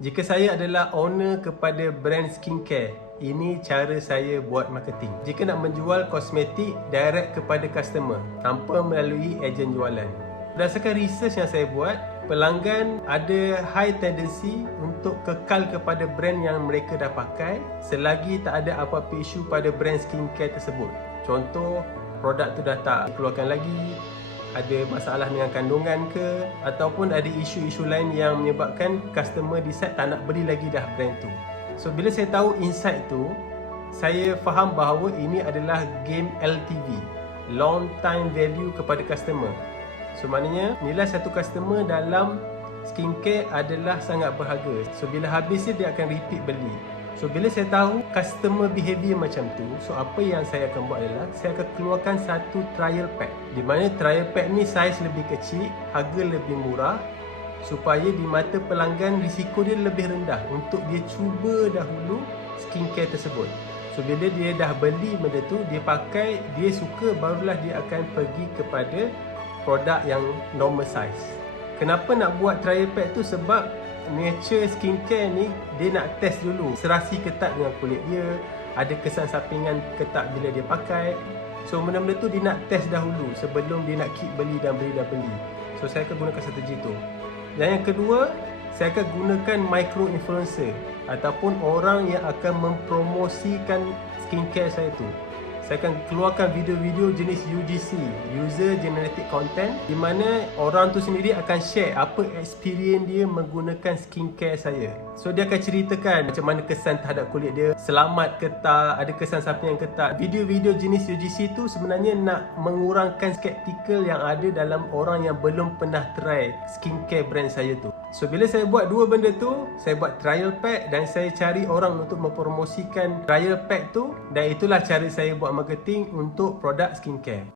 Jika saya adalah owner kepada brand skincare, ini cara saya buat marketing. Jika nak menjual kosmetik direct kepada customer tanpa melalui ejen jualan. Berdasarkan research yang saya buat, pelanggan ada high tendency untuk kekal kepada brand yang mereka dah pakai selagi tak ada apa-apa isu pada brand skincare tersebut. Contoh, produk tu dah tak dikeluarkan lagi, ada masalah dengan kandungan ke, ataupun ada isu-isu lain yang menyebabkan customer decide tak nak beli lagi dah brand tu. So bila saya tahu insight tu, saya faham bahawa ini adalah game LTV, long time value kepada customer. So maknanya nilai satu customer dalam skincare adalah sangat berharga. So bila habis dia akan repeat beli. So bila saya tahu customer behavior macam tu, so apa yang saya akan buat adalah saya akan keluarkan satu trial pack, di mana trial pack ni saiz lebih kecil, harga lebih murah, supaya di mata pelanggan risiko dia lebih rendah untuk dia cuba dahulu skincare tersebut. So bila dia dah beli benda tu, dia pakai, dia suka, barulah dia akan pergi kepada produk yang normal size. Kenapa nak buat trial pack tu? Sebab nature skincare ni dia nak test dulu serasi ketat dengan kulit dia, ada kesan sampingan ketat bila dia pakai. So benda-benda tu dia nak test dahulu sebelum dia nak keep beli dan beli dan beli. So saya akan gunakan strategi tu. Dan yang kedua, saya akan gunakan micro influencer ataupun orang yang akan mempromosikan skincare saya tu. Saya akan keluarkan video-video jenis UGC, User Generated Content, di mana orang tu sendiri akan share apa experience dia menggunakan skincare saya. So dia akan ceritakan macam mana kesan terhadap kulit dia, selamat ke tak, ada kesan sampingan ke tak. Video-video jenis UGC tu sebenarnya nak mengurangkan skeptikal yang ada dalam orang yang belum pernah try skincare brand saya tu. So bila saya buat dua benda tu, saya buat trial pack dan saya cari orang untuk mempromosikan trial pack tu, dan itulah cara saya buat marketing untuk produk skincare.